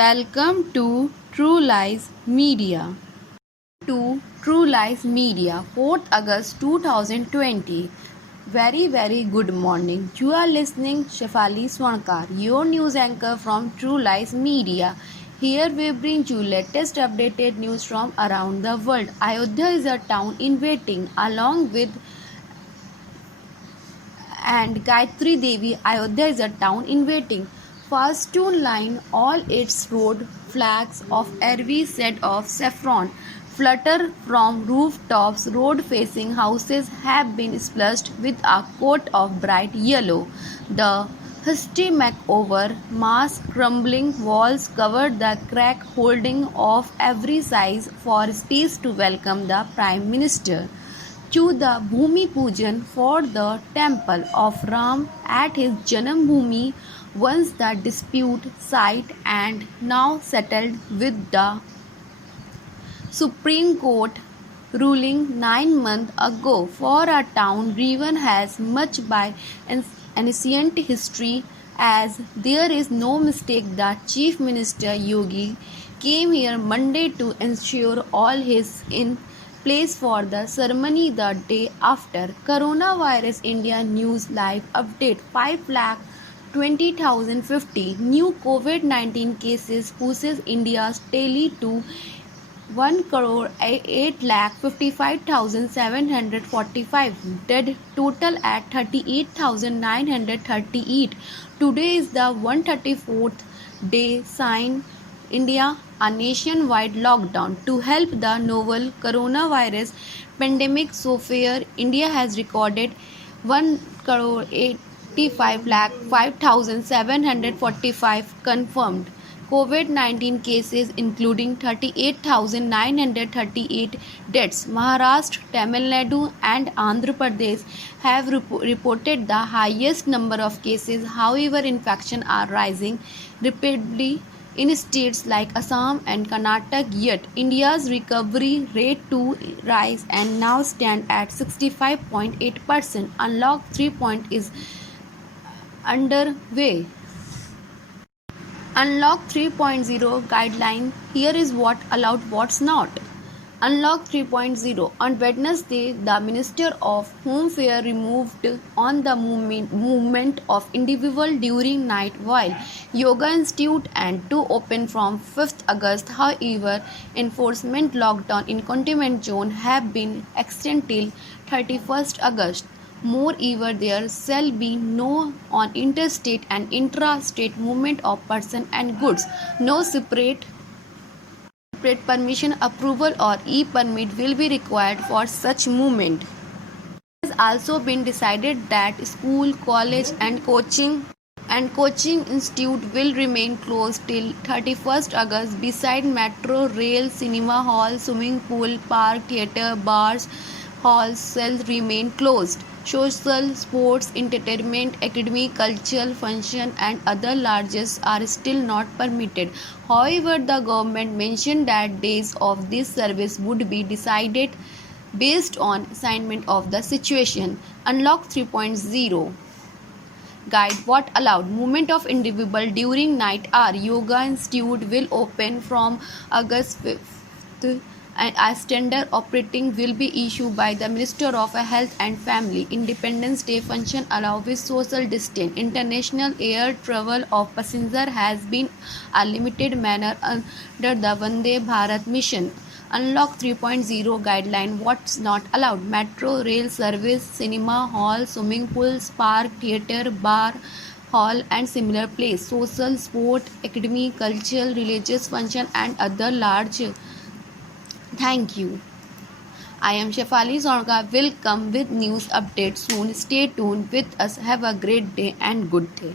Welcome to True Lies Media. To True Lies Media, 4th August 2020. Very good morning. You are listening Shefali Swankar, your news anchor from True Lies Media. Here we bring you latest updated news from around the world. Ayodhya is a town in waiting, along with and Gayatri Devi. Ayodhya is a town in waiting. Festoon line all its road flags of every set of saffron. Flutter from rooftops. Road facing houses have been splashed with a coat of bright yellow. The hasty makeover, mass crumbling walls covered the crack holding of every size for space to welcome the Prime Minister to the Bhumi Pujan for the temple of Ram at his Janambhumi, once the dispute site and now settled with the Supreme Court ruling 9 months ago. For a town driven as much by ancient history as there is no mistake that Chief Minister Yogi came here Monday to ensure all is in place for the ceremony the day after. Coronavirus India News Live Update 5,20,050 new COVID-19 cases pushes India's tally to 1,08,55,745 dead, total at 38,938. Today is the 134th day since India a nationwide lockdown to help the novel coronavirus pandemic. So far, India has recorded 1,85,05,745 confirmed COVID-19 cases, including 38,938 deaths. Maharashtra, Tamil Nadu, and Andhra Pradesh have reported the highest number of cases. However, infections are rising rapidly in states like Assam and Karnataka, yet India's recovery rate to rise and now stand at 65.8%. Unlock 3 is underway. Unlock 3.0 guideline. Here is what allowed, what's not. Unlock 3.0. On Wednesday, the Minister of Home Affairs removed on the movement of individual during night while Yoga Institute and to open from 5th August. However, enforcement lockdown in containment zone have been extended till 31st August. Moreover, there shall be no on interstate and intra-state movement of person and goods. No separate permission, approval or e-permit will be required for such movement. It has also been decided that school, college and coaching institute will remain closed till 31st August. Beside metro, rail, cinema hall, swimming pool, park, theatre, bars, halls shall remain closed. Social, sports, entertainment, academic, cultural function and other largesse are still not permitted. However, the government mentioned that days of this service would be decided based on assignment of the situation. Unlock 3.0 guide what allowed. Movement of individual during night hour. Yoga Institute will open from August 5th and a standard operating will be issued by the Minister of Health and Family. Independence Day function allow with social distance. International air travel of passenger has been a limited manner under the Vande Bharat mission. Unlock 3.0 guideline what's not allowed. Metro, rail service, cinema hall, swimming pools, park, theatre, bar, hall and similar place. Social, sport, academic, cultural, religious function and other large. Thank you. I am Shefali Swankar. Will come with news updates soon. Stay tuned with us. Have a great day and good day.